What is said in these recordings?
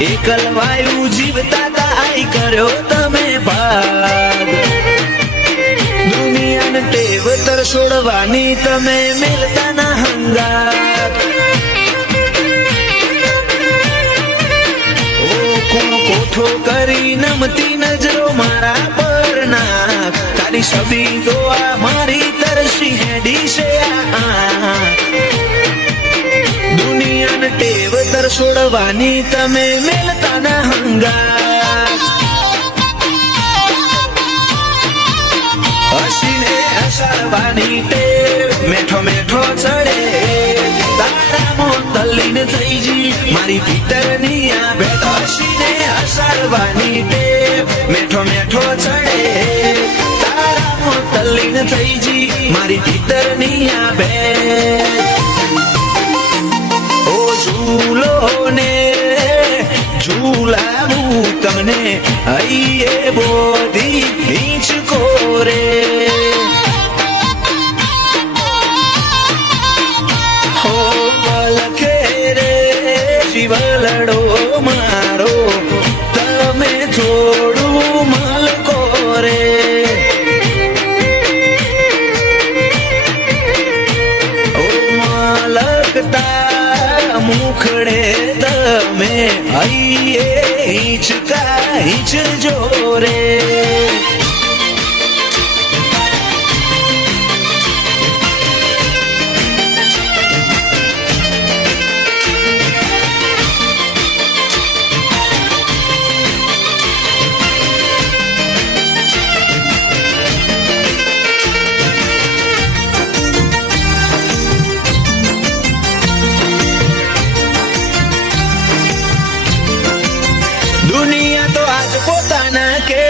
એકલવાયું જીવતા તાઈ કર્યો તમે ભાગ દુનિયાને ટેવ તરસોડવાની તમે મેલતા ના હંગાત કોઠો કરી નમતી નજરો મારા પર નાખ તારી છબી દોઆ મારી તરસી હેડી છે દુનિયાને ટેવ તરસોડવાની તમે મેલતા ના હંગાત હસીને હસાડવાની ટેવ મેઠો મેઠો ચડે તારા મોં તલ્લીન થઈ જી મારી ભીતરની આ ભેટ હસીને હસાડવાની ટેવ મેઠો મેઠો ચડે તારા મોં તલ્લીન થઈ જી મારી ભીતરની આ ભેટ ઓ ઝૂલો ને ઝૂલાવું તમને હૈયે બોધી હિંચકો રે હો વલખે રે શિવલડો મારો તમે થોડું મલકો રે ઓ મલકતા મુખડે તમે હૈયે હિંચકા હિંચજો રે દુનિયા તો આજ પોતાના કે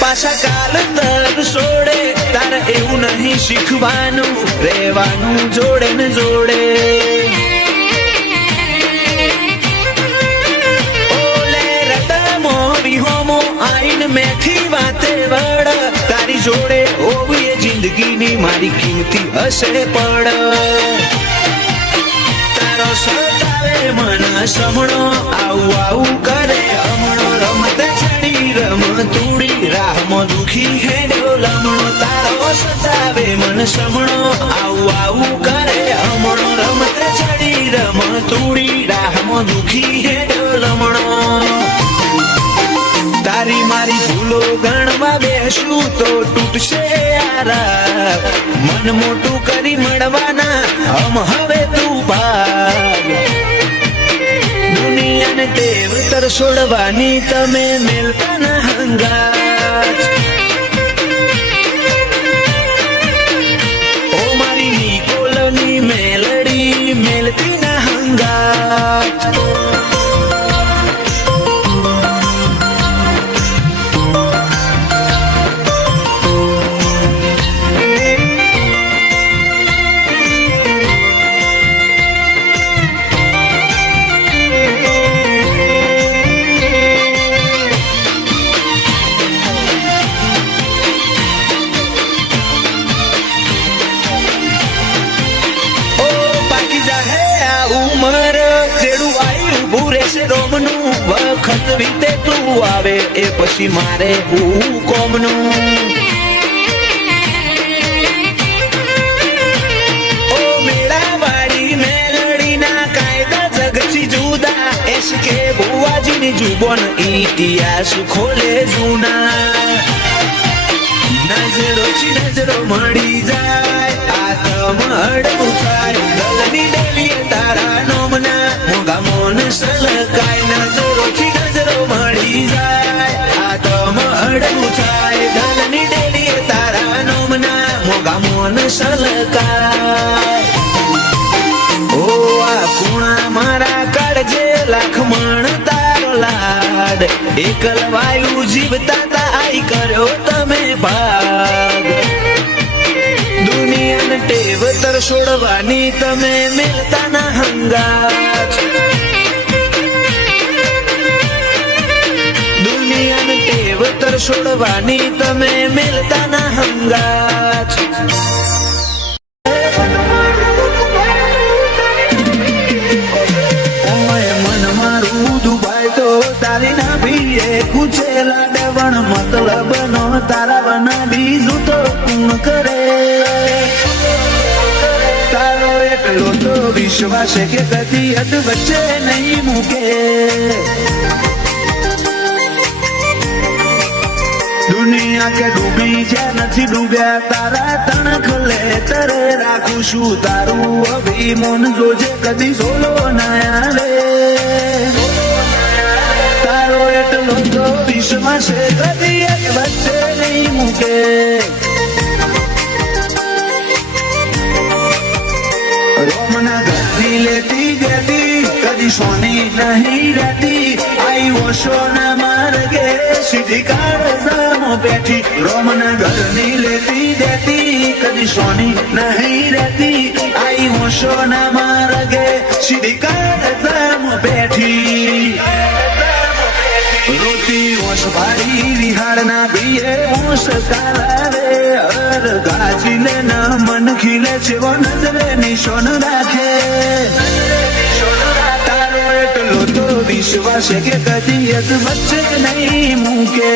પાછા કાલ તક છોડે તારે એવું નહીં શીખવાનું રહેવાનું જોડે ને જોડે ઓલે રતમો વિહોમો આઈન મેઠી વાતે વડ તારી જોડે હોવી એ જિંદગીની મારી કિંમતી હશે પડ તારો સતાવે મન સમણો આવું આવું કરે હમણો રમતે ચડી રમ તુડી રાહમાં દુખી હેડ્યો લમણો તારો સતાવે મન સમણો આવું આવું કરે હમણો રમતે ચડી રમ તુડી રાહમાં દુખી હેડ્યો લમણો તારી મારી ભૂલો ગણવા બેસું તો તૂટશે યારા મન મોટું કરી મળવાના હમ હવે તું ભાગ દુનિયાને ટેવ તરસોડવાની તમે મેલતા ના હંગાત ઓ મારી નિકોલની મેલડી મેલતી ના હંગાત રોમનું વખત વીતે તું આવે એ પછી મારે હું કોમનું ઓ મેળાવાળી મેલડીના કાયદા જગથી જુદા એસ કે બુવાજીની જુબોન ઇતિહાસ ખોલે જૂના નજરોથી નજરો મળી જાય આતમ હડવું થાય દલની ડેલીએ તારા નોમના મોગા મોન સલકાય નજરોથી નજરો મળી જાય આતમ હડવું થાય દલની ડેલીએ તારા નોમના મોગા મોન સલકાય ઓ આ કુણા મારા કાળજે લાખ મણ તારો લાડ એકલવાયું જીવતા તાઈ કર્યો તમે ભાગ દુનિયાને ટેવ તરસોડવાની તમે મેલતા ના હંગાત દુનિયાને ટેવ તરસોડવાની તમે મેલતા ના હંગાત મન મારું દુબાય તો કરે તારો એટલો તો વિશ્વાસ કે કદી અદ વચ્ચે નહીં મૂકે દુનિયા કે ડૂબી જ્યાં નથી ડૂબ્યા તારા તણખલે તરે રાખું છું તારું અભિમન જોજે કદી સોલો ના આવે તારો એટલો તો વિશ્વાસ કદી એક વચ્ચે નહીં મૂકે રોમના ઘરની લેતી દેતી કદી સોની નહીં રહેતી આઈ ઓશો ના માર્ગે સીધી કાળજામો બેઠી રોમના ઘરની લેતી દેતી કદી સોની નહીં રહેતી આઈ ઓશો ના માર્ગે સીધી કાળજામો બેઠી રોતી ઓશ ભાડી વિહારના બીએ ઓશ કાલાવે હર ગાજીલે ના મન ખીલે છે વો નજરે નિશોન રાખે તારો એટલો તો વિશ્વાસ કે કદી અદ વચ્ચે નહીં મૂકે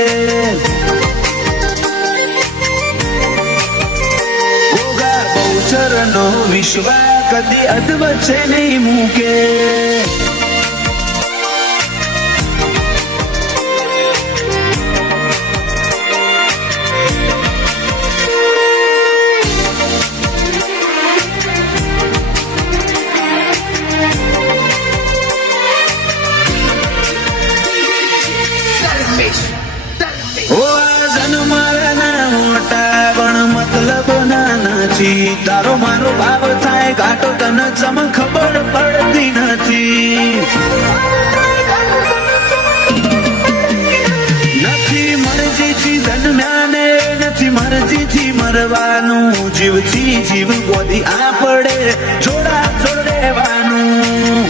ગોગા બહુચરનો વિશ્વાસ કદી અદ વચ્ચે નહીં મૂકે તારો મારો ભાવ થાય ઘાટો તને ચમ ખબર પડતી નથી નથી મરજીથી જન્મ્યા ને નથી મરજીથી મરવાનું જીવથી જીવ ગોદી આ પડે જોડા જોડ રહેવાનું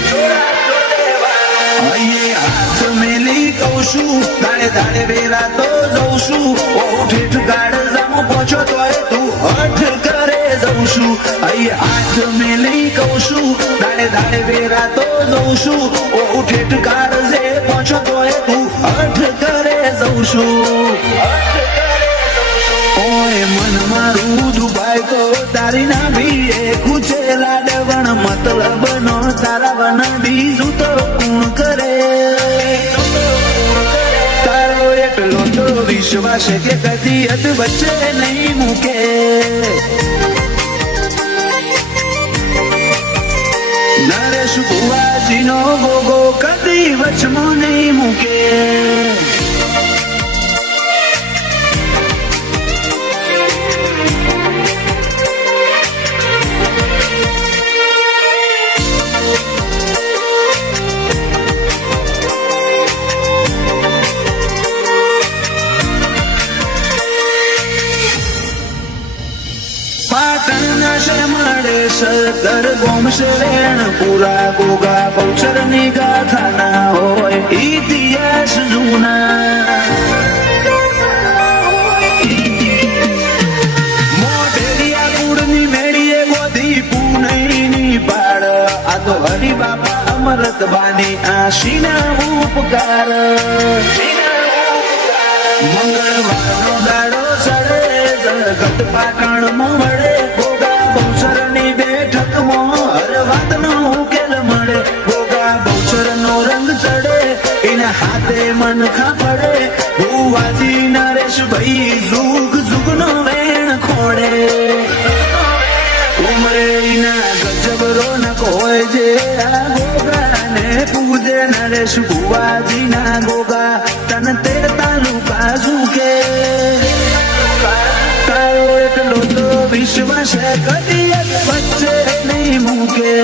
અહીંયા હાથ મેલી કહું છું દાડે દાડે વેરા તો જઉં છું ઠેઠ ગાડ જામો પહોંચો તોય તું હઠ કરે જઉં છું અહીંયા હાથ મેલી કહું છું દાડે દાડે વેરા તો જઉં છું ઠેઠ ગાડ જે પહોંચો તોય તું હઠ કરે જઉં છું ઓય મન મારું દુભાઈ તો તારી ના ભીએ ખૂચેલા ડવણ મતલબ નો તારા વન બીજું તો કોણ કરે તારો એટલો તો વિશ્વાસ કે કદી અદ વચ્ચે નહીં મૂકે નરેશ બુવાજીનો ગોગો કદી વચમાં નહીં મૂકે સદર ગોમશે રેણ પૂરા ગોગા બહુચરની ગાથા ના હોય ઇતિહાસ જૂના મોઢેરિયા કુળની મેળીએ ગોધી પૂનઈની પાડ આ તો હરિ બાપા અમરત બાની આશીના ઉપકાર મંગળવારનો દાડો ચડે જગત પાટણમાં મળે બહુચરની બેઠકમાં હર વાતનો ઉકેલ મળે ગોગા બહુચરનો રંગ ચડે એના હાથે મનખા પડે ભુવાજી નરેશ ભાઈ જુગ જુગનો વેણ ખોડે ઉમરે એના ગજબ રોનક હોય જે આ ગોગાને પૂજે નરેશ ભુવાજી ના ગોગા તન તે તાલુકા ઝૂકે તારો એટલો તો વિશ્વાસ કદી એક વચ્ચે નહીં મૂકે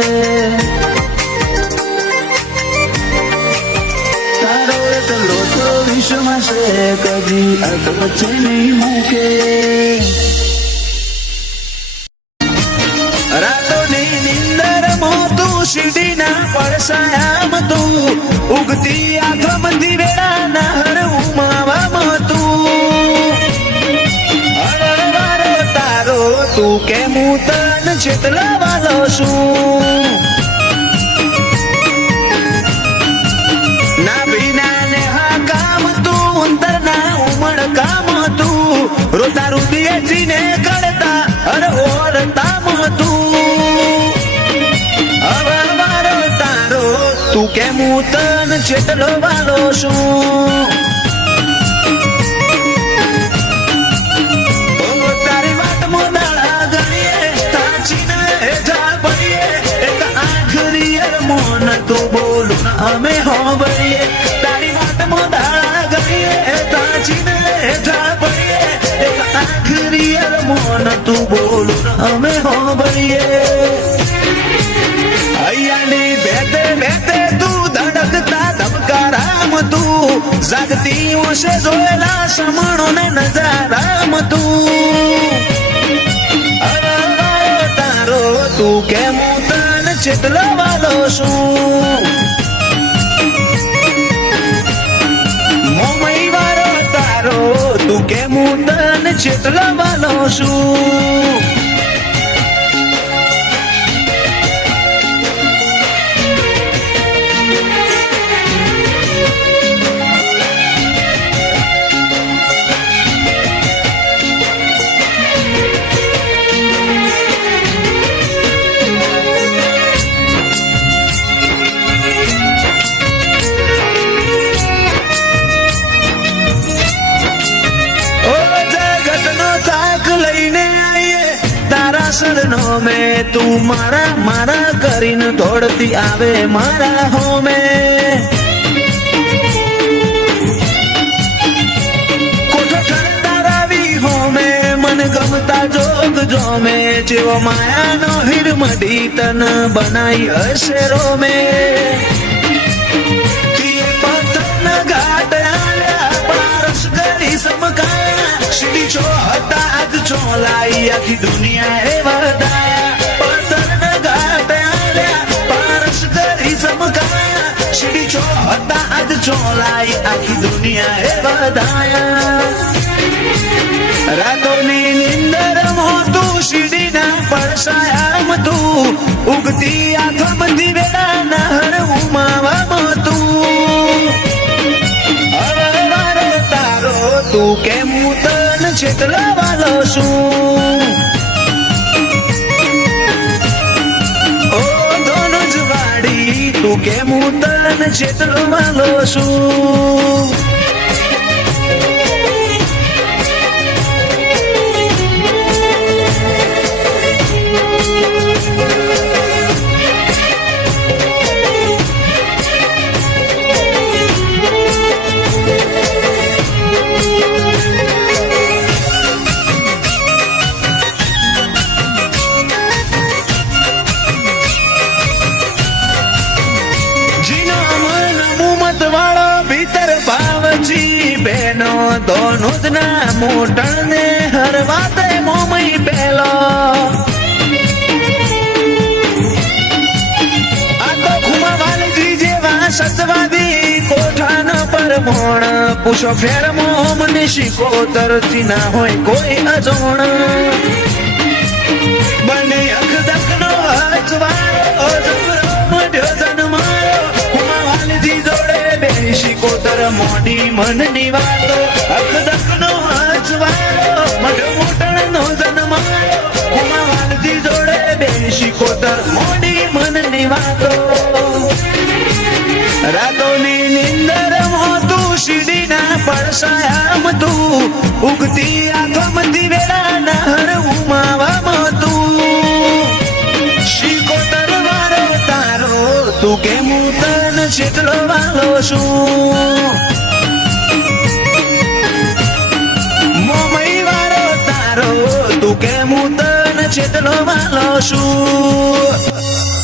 તારો એટલો તો વિશ્વાસ કદી એક વચ્ચે નહીં મૂકે રાતોની નિંદર મોતું શિરડીના પડસાયામાં તું ઉગતી આંખમાંથી વેળાના હર ઉમાવામાં તું તું કે હું તન છેતલા વાલો છું ના ભીના ને હા કામ તું અંતર ના ઉમળ કામ તું રોતા રૂપિયે જીને કડતા અરે ઓરતામાં તું હવે મારો તારો તું કેમ હું તન જેટલો વાલો છું તારી વાત મોદાળા ગણીએ તાચીને હેઠા પડીએ એક આખરી મોન તું બોલું ને અમે હોબળીએ તારી વાત મોદાળા ગણીએ તાચીને હેઠા પડીએ એક આખરી મોન તું બોલું ને અમે હોબળીએ અહીંયાની બેતે બેતે તું ધડકતા ધબકારામ તું જાગતી ઓશે જોયેલા સમણો ને નજારામ તું તારો તું કેમ તન ચેતલો વાલો છું મોમઈ વાળો તારો તું કેમ તન ચેતલો વાલો છું સદનો મેં તું મારા મારા કરીને દોડતી આવે મારા હોમે કોઠો તારાવી હોમે મન ગમતા જોગ જોમે જેવો માયાનો હિરમડી તન બનાઈ હશે રોમે પથ્થર ઘાટ આલ્યા પારસ ગરી સમકાયા સીડી છો હતા આજ ચોલાઈ આખી દુનિયા એ વરદાયા પથ્થર ઘાટ આલ્યા પારસ ગરી સમકાયા સીડી છો હતા આજ ચોલાઈ આખી દુનિયા એ વરદાયા રાતોની નિંદર મોતું સીડીના પડસાયામ તું ઉગતી આંખોમાંથી વેળાના હર ઉમાવામાં તું તું કેમ તન ચેતલો વાલો છું ઓ દોનો જ વાડી તું કેમ તન ચેતલો વાલો છું બેનો દોનો જ ના મોટણ ને હર વાતે મોમઈ પેલો આ તો ખુમા વાલજી જેવા સતવાદી કોઠાનો પરમોણ પૂછો ફેર મોમ ને શિકોતરથી ના હોય કોઈ અજોણ બને અખદકનો અજવાળો જબરો મઢ્યો જન્માયો ખુમા વાલજી જોડે શિકોતર મોડી મનની વાતો અખદકનો અજવાળો મઢ મોટણનો જન્માયો ઉમા વાલજી જોડે બે શિકોતર મોડી મનની વાતો રાતોની નિંદર મોતું સીડીના પડસાયામ તું ઉગતી આંખોમાંથી વેળાના હર ઉમાવામાં તું શિકોતર વાળો તારો તું કેમ તન ચેટલો વાલો છું મોમઈ વાળો તારો તું કેમ તન ચેટલો વાલો છું